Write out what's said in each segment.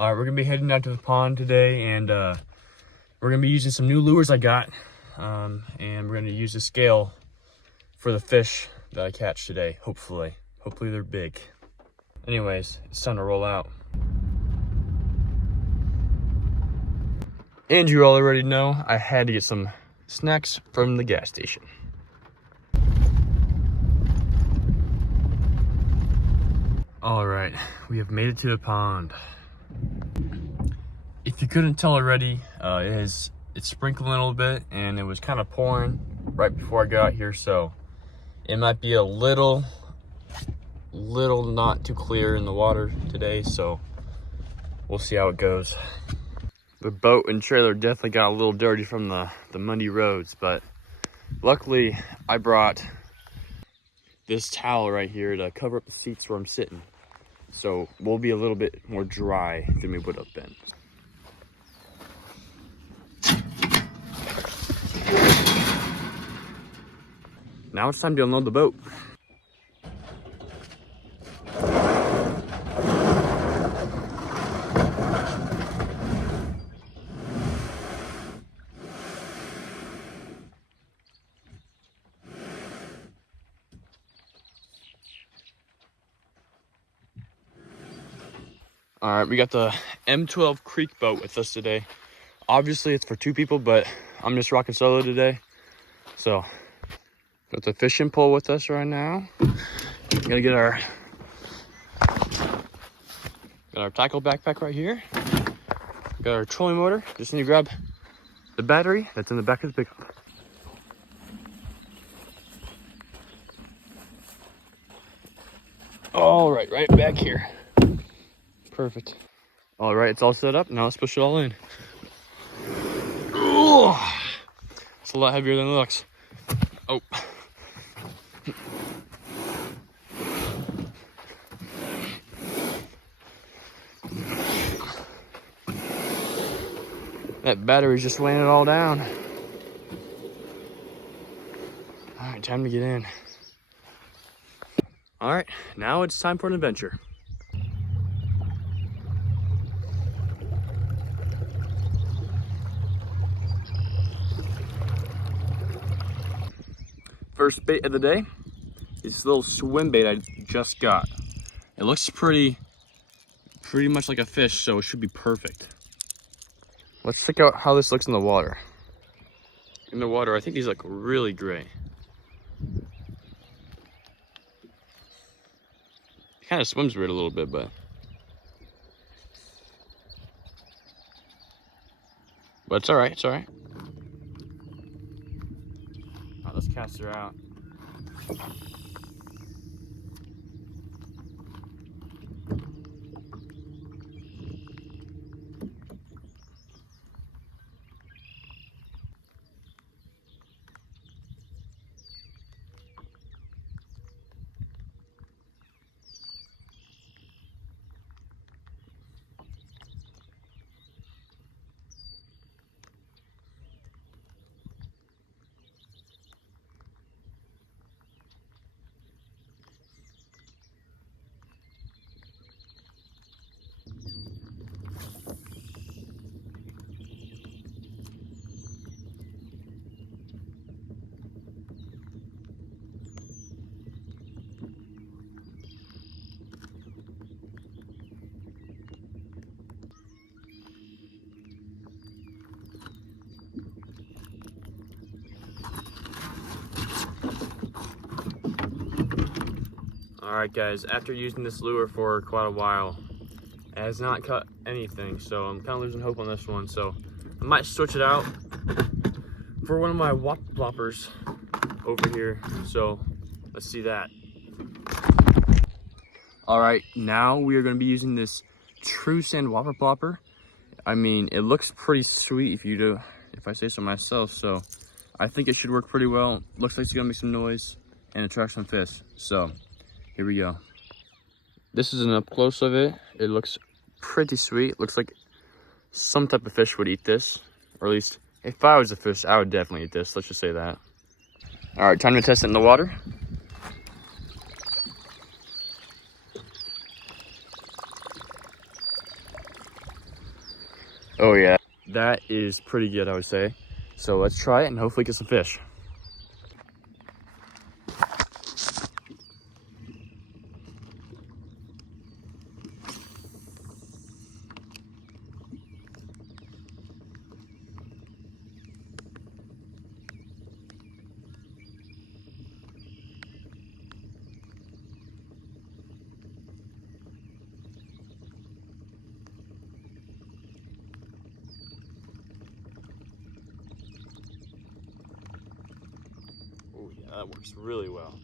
We're gonna be heading out to the pond today, and we're gonna be using some new lures I got, and we're gonna use the scale for the fish that I catch today. Hopefully they're big. Anyways, it's time to roll out. And you all already know I had to get some snacks from the gas station. All right, we have made it to the pond. If you couldn't tell already, it's sprinkling a little bit, and it was kind of pouring right before I got here, so it might be a little not too clear in the water today, so we'll see how it goes. The boat and trailer definitely got a little dirty from the muddy roads, but luckily I brought this towel right here to cover up the seats where I'm sitting, so we'll be a little bit more dry than we would have been. Now it's time to unload the boat. All right, we got the M12 Creek boat with us today. Obviously it's for 2 people, but I'm just rocking solo today. So, got the fishing pole with us right now. Gotta get our tackle backpack right here. Got our trolling motor. Just need to grab the battery that's in the back of the pickup. All right, right back here. Perfect. All right, it's all set up. Now let's push it all in. Ooh, it's a lot heavier than it looks. Oh. That battery's just weighing it all down. All right, time to get in. All right, now it's time for an adventure. First bait of the day is this little swim bait I just got. It looks pretty much like a fish, so it should be perfect. Let's check out how this looks in the water. In the water, I think these look really great. It kind of swims weird a little bit, but it's all right. It's all right. Oh, let's cast her out. All right, guys, after using this lure for quite a while, it has not caught anything, so I'm kind of losing hope on this one. So I might switch it out for one of my whopper ploppers over here. So let's see that. All right, now we are going to be using this TruSand whopper plopper. I mean, it looks pretty sweet if I say so myself. So I think it should work pretty well. Looks like it's going to make some noise and attract some fish. So here we go. This is an up close of it. It looks pretty sweet. Looks like some type of fish would eat this, or at least if I was a fish, I would definitely eat this. Let's just say that. All right, time to test it in the water. Oh yeah, that is pretty good, I would say. So let's try it and hopefully get some fish. Oh yeah, that works really well.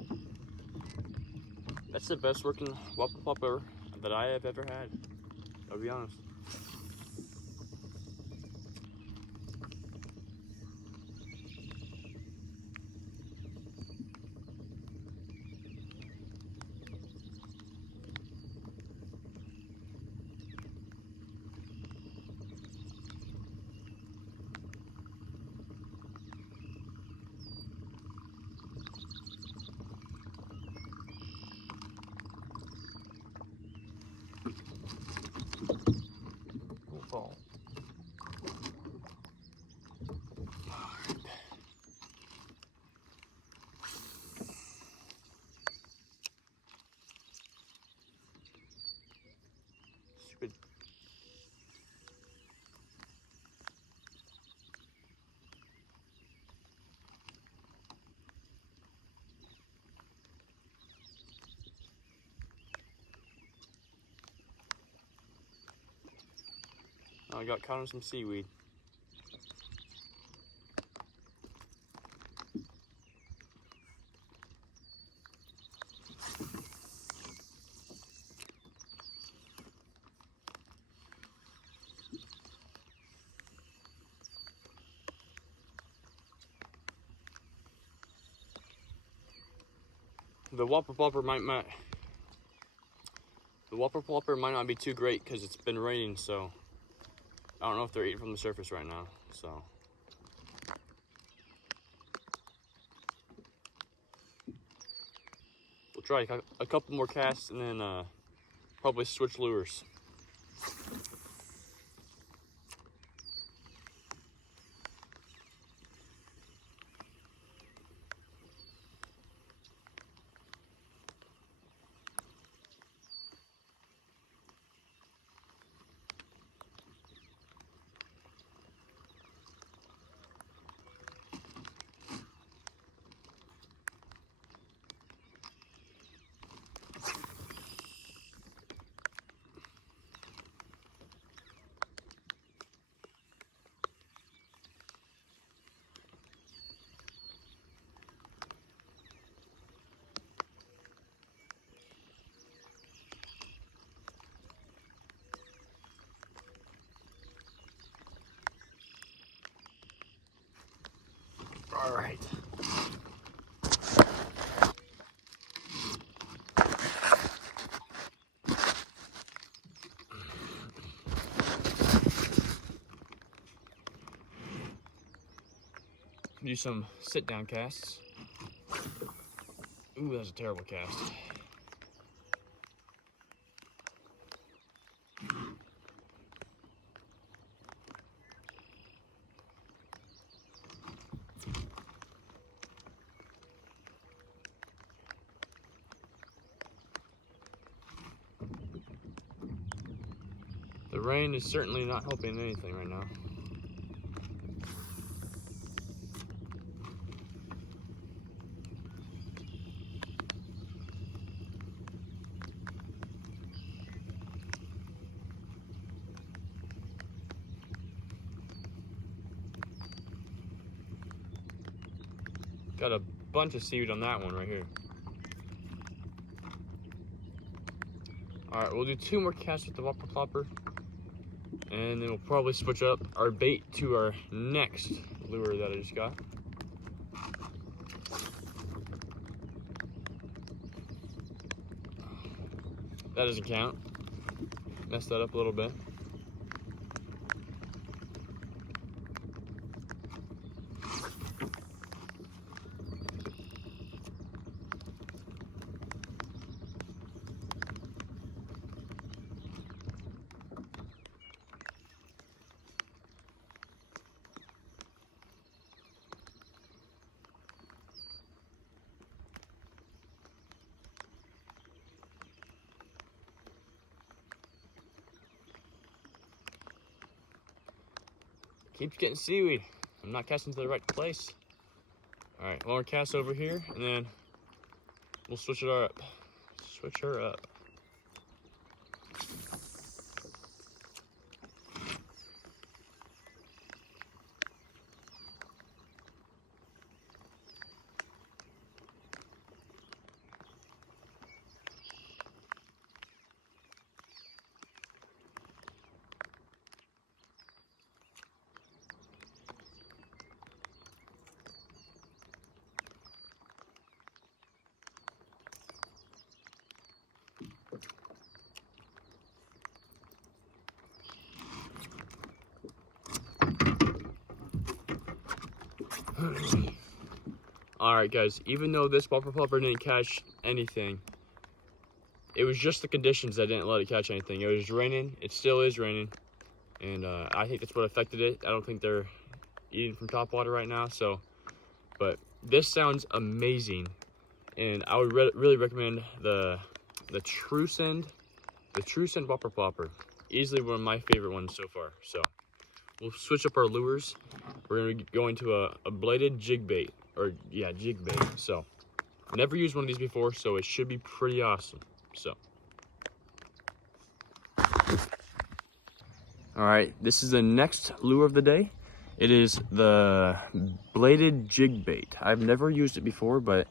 That's the best working whopper plopper that I have ever had, I'll be honest. Don't fall. Stupid. I got caught on some seaweed. The whopper plopper might not be too great because it's been raining, so I don't know if they're eating from the surface right now. So we'll try a couple more casts and then probably switch lures. All right. Do some sit-down casts. Ooh, that's a terrible cast. The rain is certainly not helping anything right now. Got a bunch of seaweed on that one right here. All right, we'll do 2 more casts with the whopper plopper, and then we'll probably switch up our bait to our next lure that I just got. That doesn't count. Messed that up a little bit. Keeps getting seaweed. I'm not casting to the right place. All right, one more cast over here, and then we'll switch it up. Switch her up. Alright guys, even though this whopper plopper didn't catch anything, it was just the conditions that didn't let it catch anything. It was raining, it still is raining, and I think that's what affected it. I don't think they're eating from top water right now, so, but this sounds amazing, and I would really recommend the TruSend whopper plopper. Easily one of my favorite ones so far. So we'll switch up our lures. We're gonna be going to a bladed jig bait, or yeah, jig bait. So never used one of these before, so it should be pretty awesome. So all right, this is the next lure of the day. It is the bladed jig bait. I've never used it before, but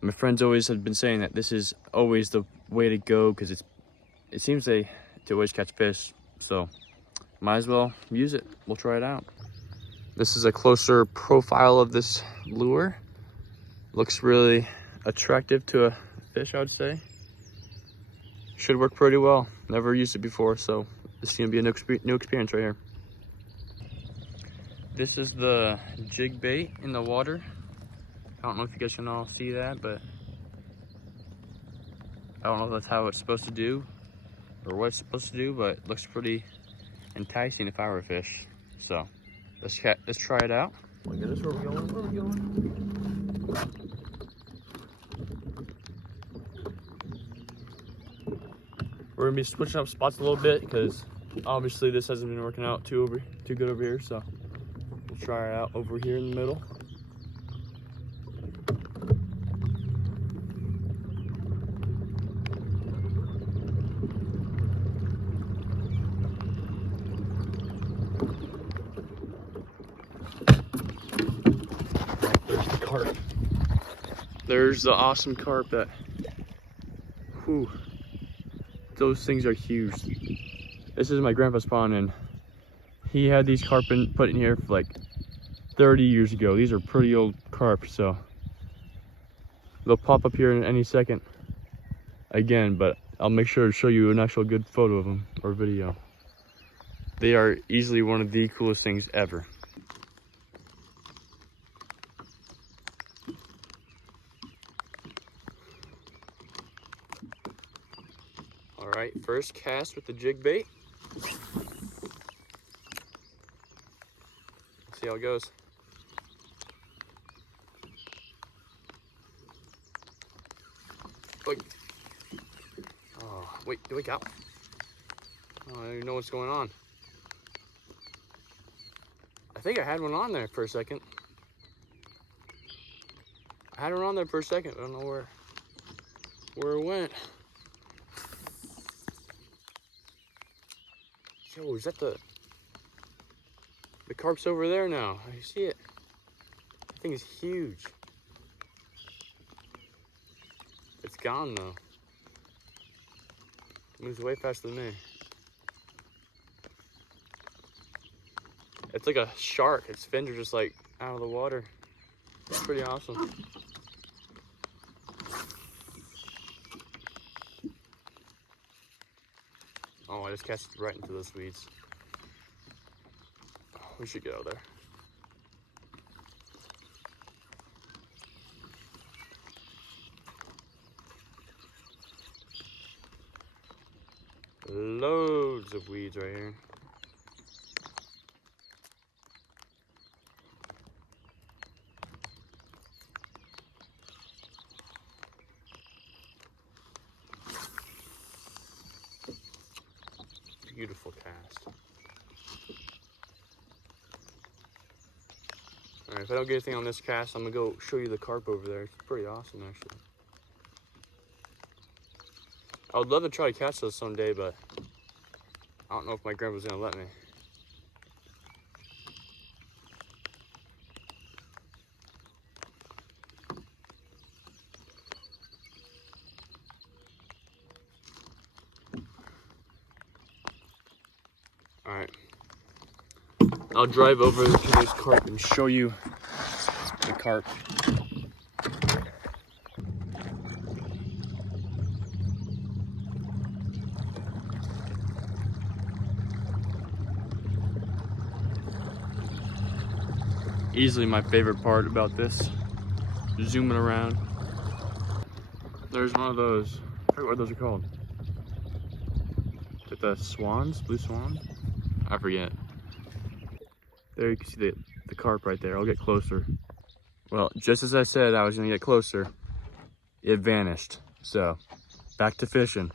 my friends always have been saying that this is always the way to go because it seems to always catch fish. So might as well use it. We'll try it out. This is a closer profile of this lure. Looks really attractive to a fish, I would say. Should work pretty well. Never used it before, so this is gonna be a new experience right here. This is the jig bait in the water. I don't know if you guys can all see that, but I don't know if that's how it's supposed to do or what it's supposed to do, but it looks pretty enticing if I were a fish. So let's try it out. Look at this, where we going? Where we going? We're gonna be switching up spots a little bit because obviously this hasn't been working out too good over here. So we'll try it out over here in the middle. There's the carp. There's the awesome carp that, whew, those things are huge. This is my grandpa's pond, and he had these carp put in here for like 30 years ago. These are pretty old carp, so they'll pop up here in any second again, but I'll make sure to show you an actual good photo of them or video. They are easily one of the coolest things ever. All right, first cast with the jig bait. See how it goes. Wait. Oh, wait, do we got one? Oh, I don't even know what's going on. I think I had one on there for a second. I had one on there for a second. I don't know where it went. Yo, is that the carp's over there now? I see it. That thing is huge. It's gone though. It moves way faster than me. It's like a shark. Its fins are just like out of the water. It's pretty awesome. Oh, I just cast it right into those weeds. Oh, we should get out there. Loads of weeds right here. Beautiful cast. if I don't get anything on this cast, I'm gonna go show you the carp over there. It's pretty awesome, actually. I would love to try to catch those someday, but I don't know if my grandpa's gonna let me. All right, I'll drive over to this carp and show you the carp. Easily my favorite part about this. Zooming around. There's one of those. I forget what those are called. Is it the swans? Blue swans? I forget. There you can see the carp right there. I'll get closer. Well, just as I said I was gonna get closer, it vanished. So, back to fishing.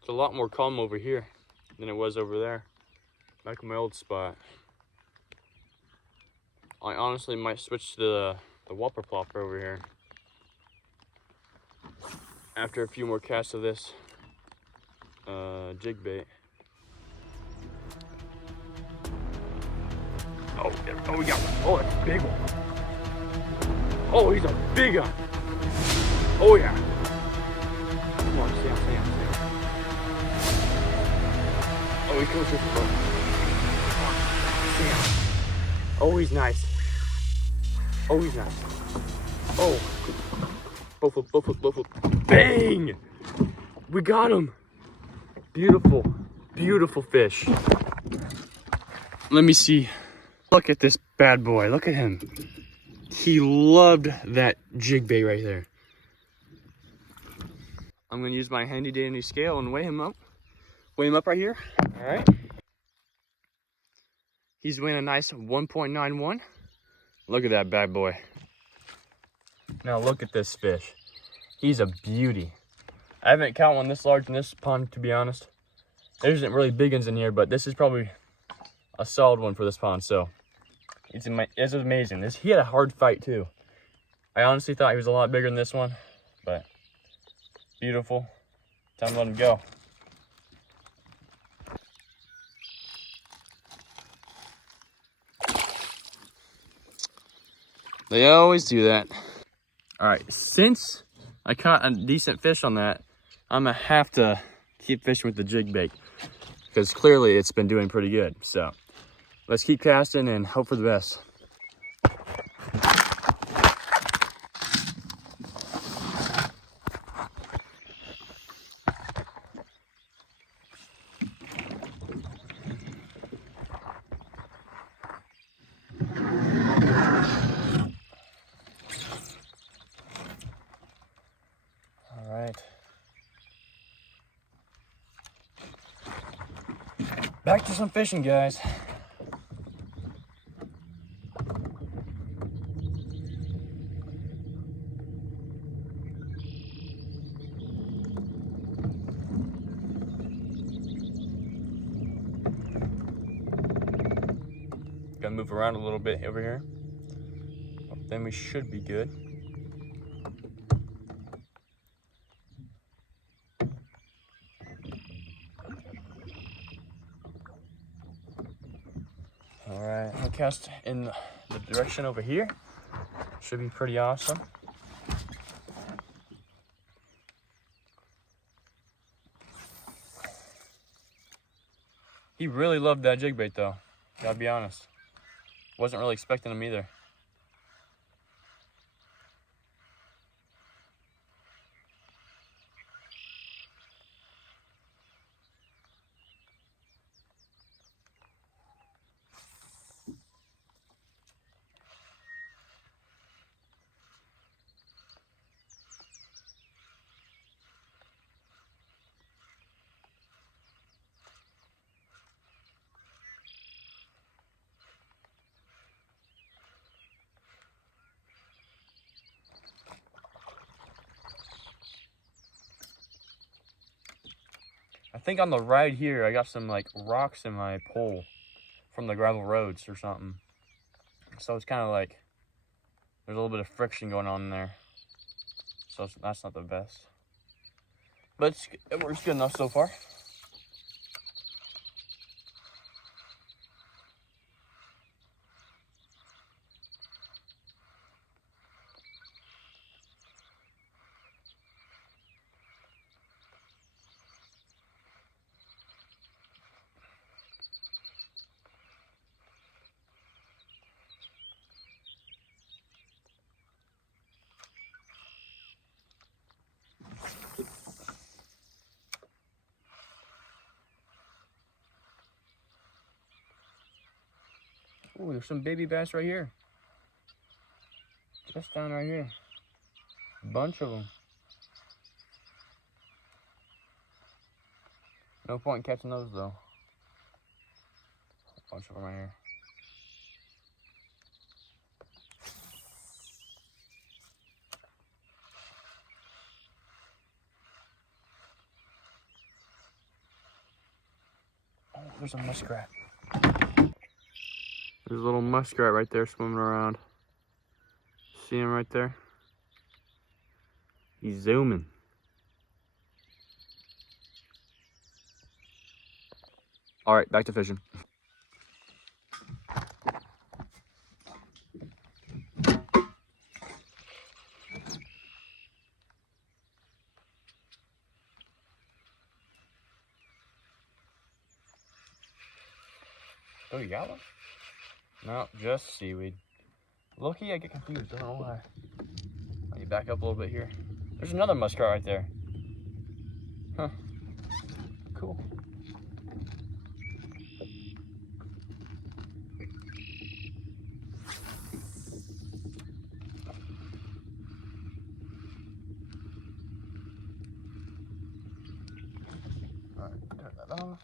It's a lot more calm over here than it was over there, back in my old spot. I honestly might switch to the whopper plopper over here after a few more casts of this jig bait. Oh, we got one. Oh, that's a big one. Oh, he's a big one. Oh yeah. Come on, stay on. Oh, he comes with the boat. Oh, he's nice. Oh, he's nice. Oh. Both. Bang! We got him. Beautiful, beautiful fish. Let me see. Look at this bad boy. Look at him. He loved that jig bait right there. I'm gonna use my handy dandy scale and weigh him up. Weigh him up right here. All right. He's weighing a nice 1.91. Look at that bad boy. Now look at this fish. He's a beauty. I haven't caught one this large in this pond, to be honest. There isn't really big ones in here, but this is probably a solid one for this pond, so it's amazing. He had a hard fight too. I honestly thought he was a lot bigger than this one, but beautiful. Time to let him go. They always do that. All right, since I caught a decent fish on that, I'm gonna have to keep fishing with the jig bait because clearly it's been doing pretty good. So let's keep casting and hope for the best. All right. Back to some fishing, guys. Gotta move around a little bit over here. Then we should be good. All right, I'll cast in the direction over here. Should be pretty awesome. He really loved that jig bait though, gotta be honest. Wasn't really expecting him either. I think on the ride here, I got some like rocks in my pole from the gravel roads or something. So it's kind of like, there's a little bit of friction going on in there. So that's not the best. But it works good enough so far. Ooh, there's some baby bass right here. Just down right here. Bunch of them. No point in catching those though. Bunch of them right here. Oh, there's a muskrat. There's a little muskrat right there swimming around. See him right there? He's zooming. All right, back to fishing. Oh, you got one? No, just seaweed. Low-key, I get confused. I don't know why. Let me back up a little bit here. There's another muskrat right there. Huh. Cool. All right, turn that off.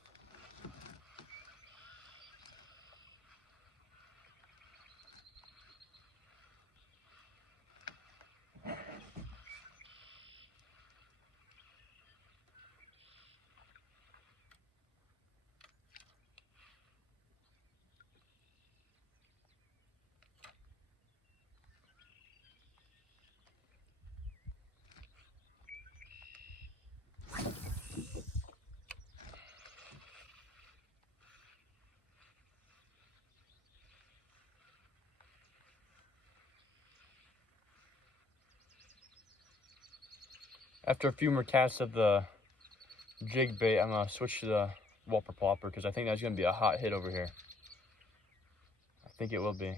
After a few more casts of the jig bait, I'm gonna switch to the Whopper Plopper because I think that's gonna be a hot hit over here. I think it will be.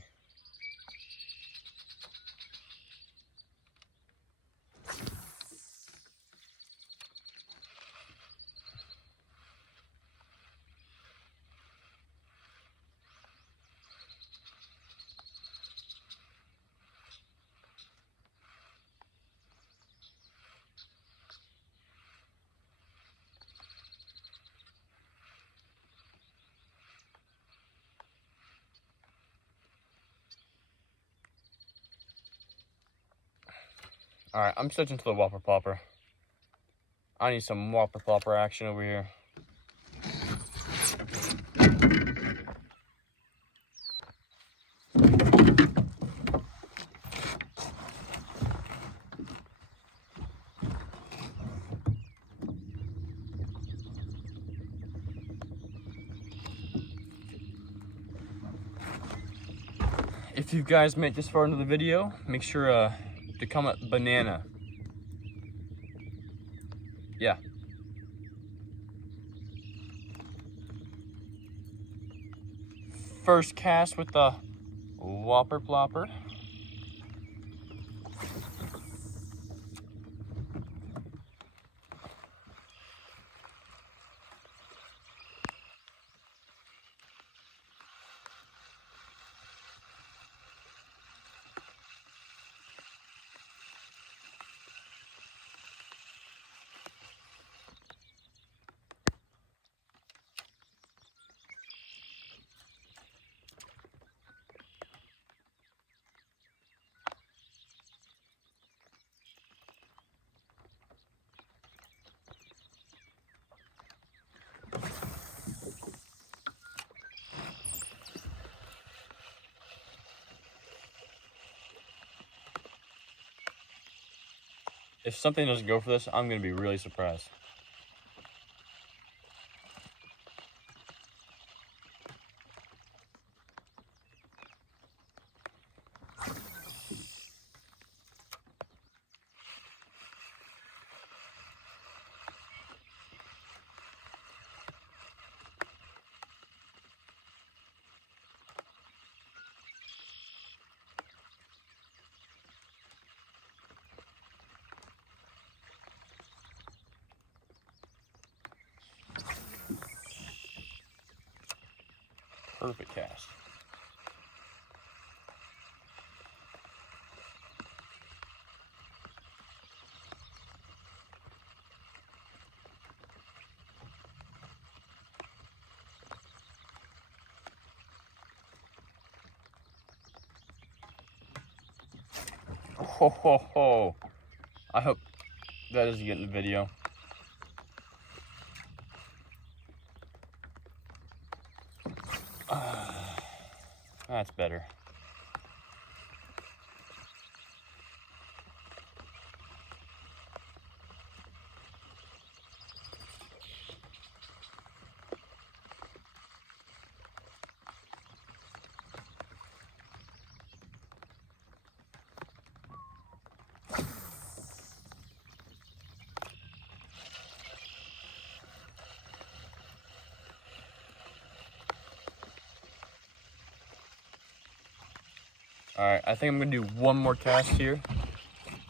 All right, I'm switching to the Whopper Plopper. I need some Whopper Plopper action over here. If you guys made this far into the video, make sure to comment banana. Yeah. First cast with the Whopper Plopper. if something doesn't go for this, I'm gonna be really surprised. Perfect cast. Ho ho ho! I hope that doesn't get in the video. That's better. All right, I think I'm gonna do one more cast here.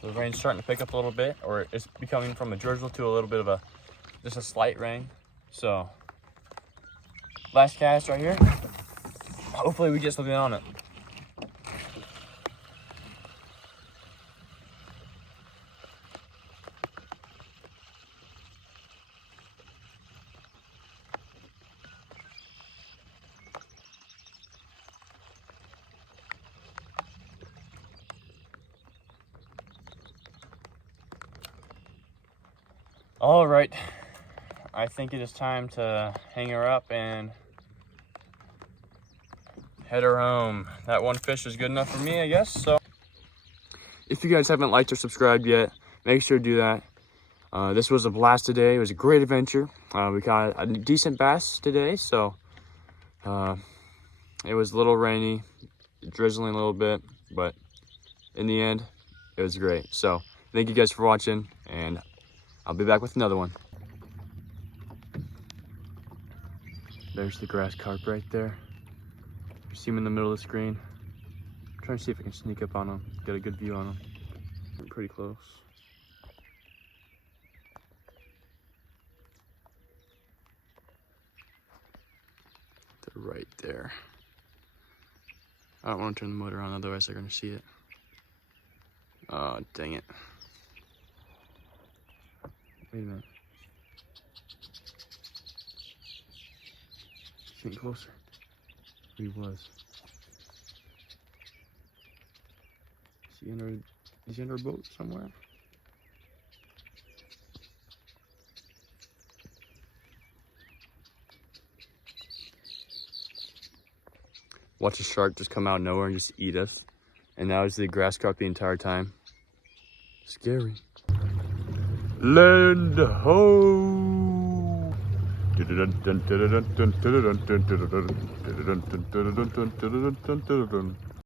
The rain's starting to pick up a little bit, or it's becoming from a drizzle to a little bit of just a slight rain. So, last cast right here. Hopefully we get something on it. All right, I think it is time to hang her up and head her home. That one fish is good enough for me, I guess. So, if you guys haven't liked or subscribed yet, make sure to do that. This was a blast today. It was a great adventure. We caught a decent bass today, so it was a little rainy, drizzling a little bit, but in the end, it was great. So, thank you guys for watching, and I'll be back with another one. There's the grass carp right there. You see him in the middle of the screen. I'm trying to see if I can sneak up on him, get a good view on him. I'm pretty close. They're right there. I don't want to turn the motor on, otherwise they're going to see it. Oh, dang it. Wait a minute. He's getting closer. He was. Is he under a boat somewhere? Watch a shark just come out of nowhere and just eat us. And now it's the grass carp the entire time. Scary. Land ho!